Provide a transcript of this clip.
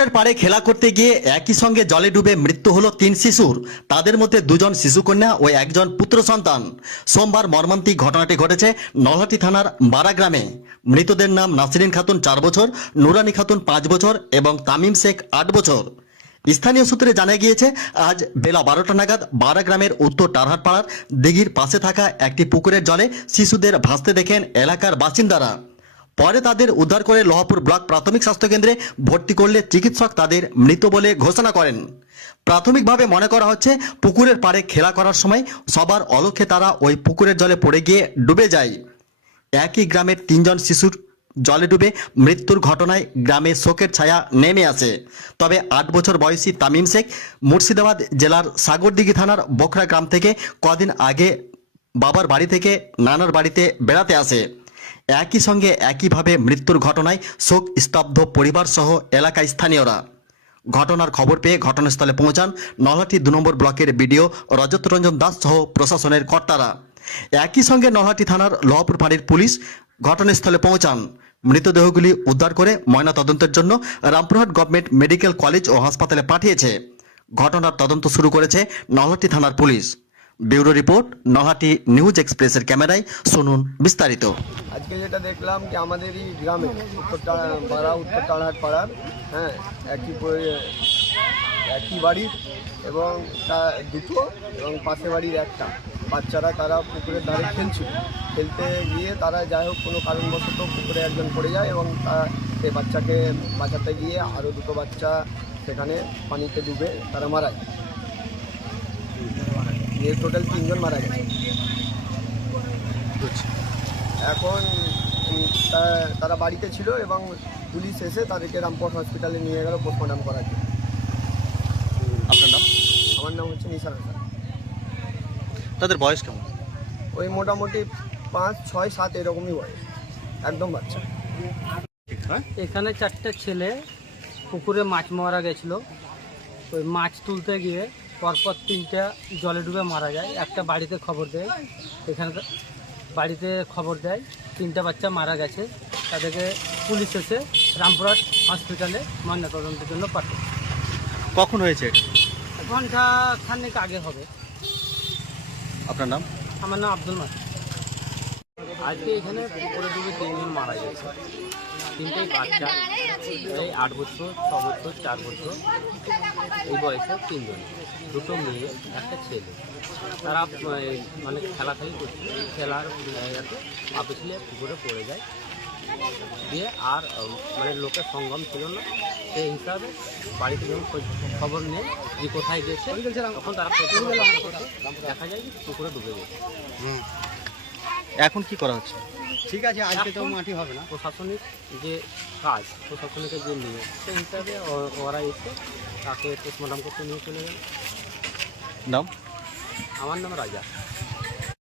পুকুরের পাড়ে খেলা করতে গিয়ে একই সঙ্গে জলে ডুবে মৃত্যু হলো তিন শিশুর। তাদের মধ্যে দুজন শিশুকন্যা ও একজন পুত্র সন্তান। সোমবার মর্মান্তিক ঘটনাটি ঘটেছে নলহাটি থানার বারা গ্রামে। মৃতদের নাম নাসরিন খাতুন চার বছর, নুরানি খাতুন পাঁচ বছর এবং তামিম শেখ আট বছর। স্থানীয় সূত্রে জানা গিয়েছে, আজ বেলা বারোটা নাগাদ বারা গ্রামের উত্তর টারহাট পাড়ার দিঘির পাশে থাকা একটি পুকুরের জলে শিশুদের ভাসতে দেখেন এলাকার বাসিন্দারা। পরে তাদের উদ্ধার করে লোহাপুর ব্লক প্রাথমিক স্বাস্থ্যকেন্দ্রে ভর্তি করলে চিকিৎসক তাদের মৃত বলে ঘোষণা করেন। প্রাথমিকভাবে মনে করা হচ্ছে, পুকুরের পাড়ে খেলা করার সময় সবার অলক্ষে তারা ওই পুকুরের জলে পড়ে গিয়ে ডুবে যায়। একই গ্রামের তিনজন শিশুর জলে ডুবে মৃত্যুর ঘটনায় গ্রামে শোকের ছায়া নেমে আসে। তবে আট বছর বয়সী তামিম শেখ মুর্শিদাবাদ জেলার সাগরদিঘি থানার বখরা গ্রাম থেকে কদিন আগে বাবার বাড়ি থেকে নানার বাড়িতে বেড়াতে আসে। একই সঙ্গে একইভাবে মৃত্যুর ঘটনায় শোক স্তব্ধ পরিবার সহ এলাকায় স্থানীয়রা। ঘটনার খবর পেয়ে ঘটনাস্থলে পৌঁছান নলহাটি দু নম্বর ব্লকের বিডিও রজত রঞ্জন দাস সহ প্রশাসনের কর্তারা। একই সঙ্গে নলহাটি থানার লোহাপুর ফাঁড়ির পুলিশ ঘটনাস্থলে পৌঁছান। মৃতদেহগুলি উদ্ধার করে ময়না তদন্তের জন্য রামপুরহাট গভর্নমেন্ট মেডিকেল কলেজ ও হাসপাতালে পাঠিয়েছে। ঘটনার তদন্ত শুরু করেছে নলহাটি থানার police. Bureau report, Nalhati news এক্সপ্রেসের ক্যামেরায় শুনুন বিস্তারিত। আজকে যেটা দেখলাম যে আমাদেরই গ্রামে উত্তর পাড়া উত্তর টাড়াহাট পাড়ার হ্যাঁ একই একই বাড়ির এবং তা দুটো এবং পাশে বাড়ির একটা। বাচ্চারা তারা পুকুরের ধারে খেলছিল। খেলতে গিয়ে তারা যাই হোক কোনো কারণবশত পুকুরে একজন পড়ে যায় এবং তারা সেই বাচ্চাকে বাঁচাতে গিয়ে আরও দুটো বাচ্চা সেখানে পানিতে ডুবে তারা মারা যায়। নিয়ে টোটাল তিনজন মারা গেছে। এখন তারা বাড়িতে ছিল এবং পুলিশ এসে তাদেরকে রামপুর হসপিটালে নিয়ে গেল পোস্টমর্টম করার জন্য। আপনার নাম? আমার নাম হচ্ছে নিশান হাসান। তাদের বয়স কেমন? ওই মোটামুটি পাঁচ ছয় সাত এরকমই বয়স। একদম বাচ্চা। এখানে চারটে ছেলে পুকুরে মাছ মারা গেছিল। ওই মাছ তুলতে গিয়ে পরপর তিনটা জলে ডুবে মারা যায়। একটা বাড়িতে খবর দেয়। এখানে বাড়িতে খবর দেয় তিনটা বাচ্চা মারা গেছে। তাদেরকে পুলিশ এসে রামপুরহাট হসপিটালে ময়নাতদন্তের জন্য পাঠায়। কখন হয়েছে ঘণ্টা খানেক আগে হবে। আপনার নাম? আমার নাম আব্দুল মাসুদ আজকে এখানে পুকুরে ডুবে তিনজন মারা গেছে। তিনটেই বাচ্চা। এই আট বছর ছ বছর চার বছর। এই বয়সে তিনজন। দুটো মেয়ে একটা ছেলে। তারা মানে খেলাখেলি করছিল খেলার জায়গাতে পা পুকুরে পড়ে যায়। দিয়ে আর মানে লোকের সঙ্গম ছিল না। সেই হিসাবে বাড়িতে যখন খোঁজ- খবর নেই যে কোথায় গেছে তখন তারা প্রথমে দেখা যায় যে পুকুরে ডুবে গেছে। এখন কি করা হচ্ছে? ঠিক আছে আজকে তো মাটি হবে না। প্রশাসনিক যে কাজ প্রশাসনিকের যে নিয়ম সেই হিসাবে ও- ওরা এসে তাকে পোস্টমর্টম করতে নিয়ে চলে গেল। নাম? আমার নাম রাজা।